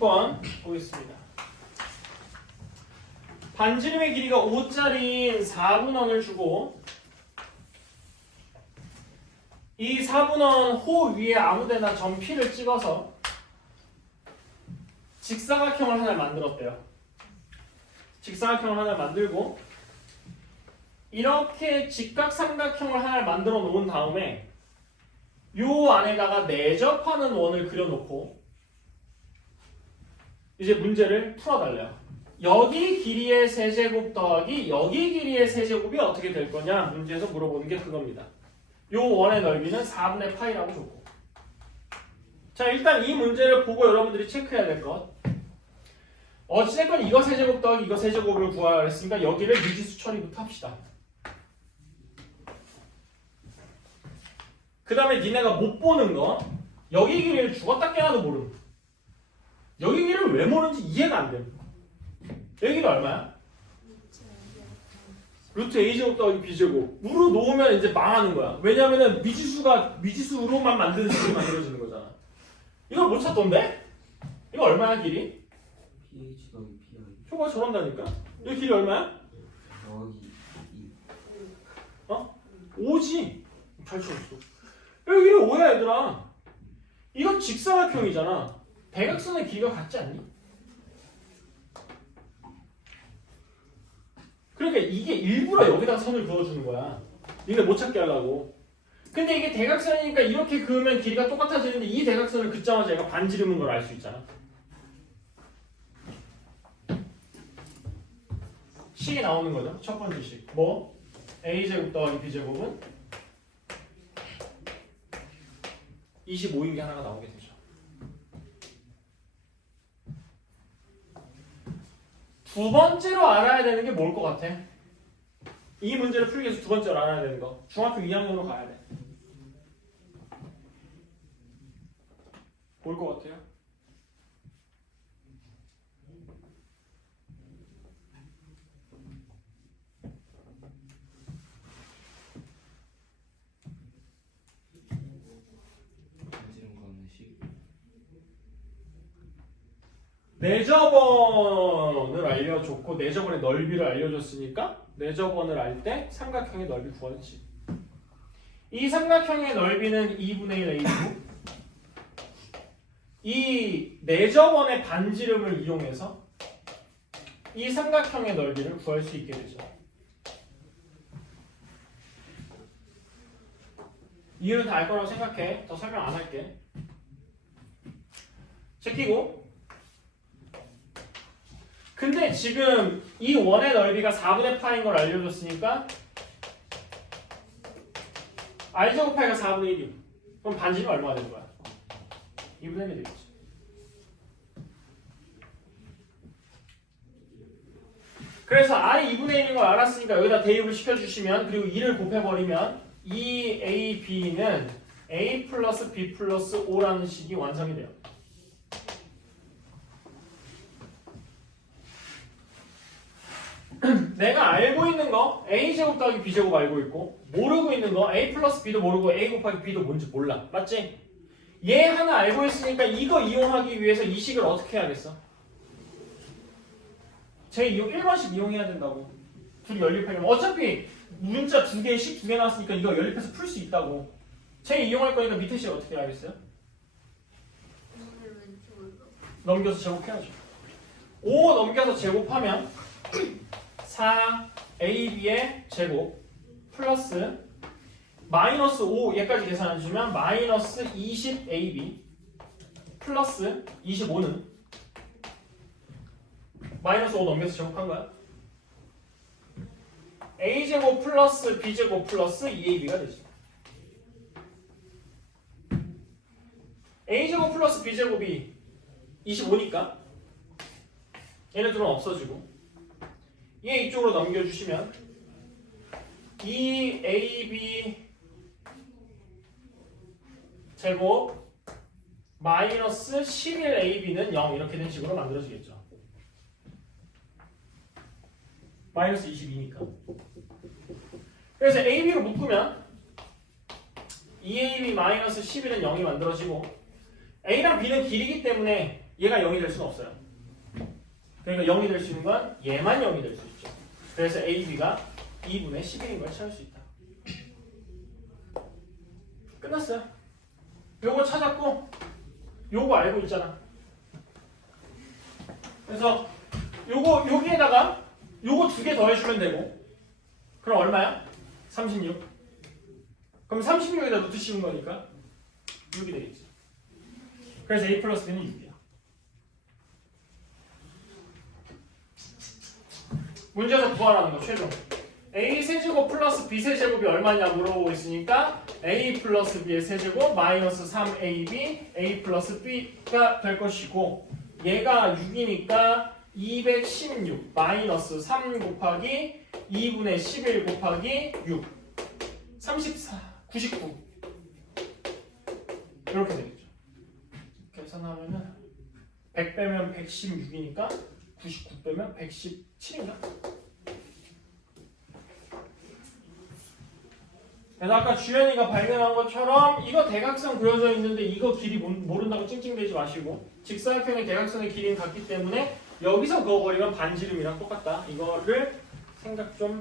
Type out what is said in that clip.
6번 보겠습니다. 반지름의 길이가 5짜리인 4분원을 주고 이 4분원 호 위에 아무데나 점 P를 찍어서 직사각형을 하나 만들었대요. 직사각형을 하나 만들고 이렇게 직각삼각형을 하나 만들어 놓은 다음에 요 안에다가 내접하는 원을 그려놓고 이제 문제를 풀어달래요. 여기 길이의 세제곱 더하기 여기 길이의 세제곱이 어떻게 될 거냐 문제에서 물어보는 게 그겁니다. 요 원의 넓이는 4분의 파이라고 줬고 자 일단 이 문제를 보고 여러분들이 체크해야 될 것 어찌됐건 이거 세제곱 더하기 이거 세제곱을 구하라 했으니까 여기를 미지수 처리부터 합시다. 그 다음에 니네가 못 보는 거 여기 길이를 죽었다 깨나도 모름 여기 길이를 왜 모르는지 이해가 안 돼. 여기 길이 얼마야? 루트 a제곱 더하기 b제곱 우로 놓으면 이제 망하는 거야 왜냐면은 미지수가 미지수로만 만드는 식이 만들어지는 거잖아 이걸 못 찾던데? 이거 얼마야 길이? pH 더하기 pI 표가 저런다니까 여기 길이 얼마야? 더하기 2 5지 잘 쳐줬어 여기 길이 5야 얘들아 이건 직사각형이잖아 대각선의 길이가 같지 않니? 그러니까 이게 일부러 여기다 선을 그어주는 거야 니네 못 찾게 하려고 근데 이게 대각선이니까 이렇게 그으면 길이가 똑같아지는데 이 대각선을 긋자마자 얘가 반지름인 걸 알 수 있잖아 식이 나오는 거죠 첫 번째 식 뭐? a제곱 더하기 b제곱은 25인 게 하나가 나오게 되죠. 두 번째로 알아야 되는 게 뭘 것 같아? 이 문제를 풀기 위해서 두 번째로 알아야 되는 거. 중학교 2학년으로 가야 돼. 뭘 것 같아요? 반지름 가는 식 내접원을 알려줬고 내접원의 넓이를 알려줬으니까 내접원을 알 때 삼각형의 넓이 구하지. 이 삼각형의 넓이는 2분의 1 a고 이 내접원의 반지름을 이용해서 이 삼각형의 넓이를 구할 수 있게 되죠. 이유는 다 알 거라고 생각해. 더 설명 안 할게. 제끼고 근데 지금 이 원의 넓이가 4분의 파인 걸 알려줬으니까 r제곱 파이가 4분의 1이요. 그럼 반지름 얼마가 되는 거야? 2분의 1이 되겠지. 그래서 r이 2분의 1인 걸 알았으니까 여기다 대입을 시켜주시면 그리고 2를 곱해버리면 2ab는 a 플러스 b 플러스 5라는 식이 완성이 돼요. 내가 알고 있는 거 a 제곱 더하기 b 제곱 알고 있고 모르고 있는 거 a 플러스 b도 모르고 a 곱하기 b도 뭔지 몰라 맞지? 얘 하나 알고 있으니까 이거 이용하기 위해서 이 식을 어떻게 해야겠어? 제 이용 1번씩 이용해야 된다고 둘이 연립하려면 어차피 문자 두 개, 식 두 개 나왔으니까 이거 연립해서 풀 수 있다고 제 이용할 거니까 밑에 식 어떻게 해야겠어요? 넘겨서 제곱해야죠 5 넘겨서 제곱하면 4ab의 제곱 플러스 마이너스 5 얘까지 계산해 주면 마이너스 20ab 플러스 25는 마이너스 5 넘겨서 제곱한 거야. A제곱 플러스 b제곱 플러스 2ab가 되지. A제곱 플러스 b제곱이 25니까 얘네들은 없어지고 얘 이쪽으로 넘겨주시면 2ab 제곱 마이너스 11ab는 0 이렇게 된 식으로 만들어지겠죠. 마이너스 22니까. 그래서 ab로 묶으면 2ab 마이너스 11은 0이 만들어지고 a랑 b는 길이기 때문에 얘가 0이 될 수는 없어요. 그러니까 0이 될 수 있는 건 얘만 0이 될 수 있죠. 그래서 AB가 2분의 11인 걸 찾을 수 있다. 끝났어요. 요거 찾았고 요거 알고 있잖아. 그래서 요거 여기에다가 요거 두 개 더해주면 되고 그럼 얼마야? 36 그럼 36에다 루트 씌운 거니까 6이 되겠지 그래서 a 플러스 b는 6이야 문제에서 구하라는 거 최종. A 세제곱 플러스 b 세제곱이 얼마냐 물어보고 있으니까 a 플러스 b의 세제곱 마이너스 3ab a 플러스 b가 될 것이고 얘가 6이니까 216 마이너스 3 곱하기 2분의 11 곱하기 6 34 99 이렇게 되겠죠. 계산하면은 100 빼면 116이니까 99 빼면 117인가? 그래서 아까 주연이가 발견한 것처럼 이거 대각선 그려져 있는데 이거 길이 모- 모른다고 찡찡대지 마시고 직사각형의 대각선의 길이는 같기 때문에 여기서 그어버리면 반지름이랑 똑같다. 이거를 생각 좀